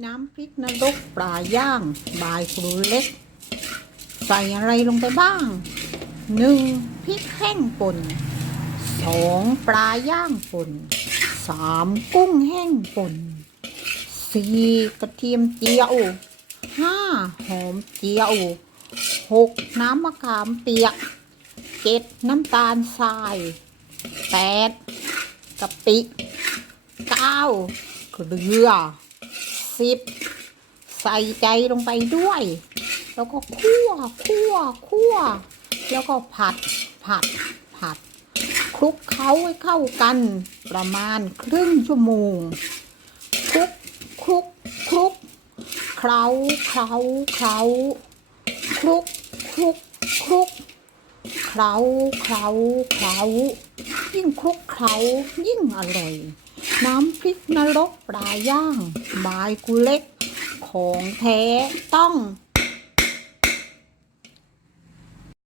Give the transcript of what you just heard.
น้ำพริกนรกปลาย่าง บายครูเล็ก ใส่อะไรลงไปบ้างหนึ่งพริกแห้งป่นสองปลาย่างป่นสามกุ้งแห้งป่นสี่กระเทียมเจียวห้าหอมเจียวหกน้ำมะขามเปียกเจ็ดน้ำตาลทรายแปดกะปิเก้าเกลือ สิบใส่ใจลงไปด้วย แล้วก็คั่วคั่วคั่ว แล้วก็ผัดผัดผัดคลุกเคล้าให้เข้ากัน ประมาณครึ่งชั่วโมงคลุกคลุกคลุกเคล้าเคล้าเคล้าคลุกคลุกคลุกเคล้าเคล้าเคล้า ยิ่งคลุกเคล้ายิ่งอร่อย น้ำพริกนรกปลาย่างบายกุเล็ก ของแท้ต้อง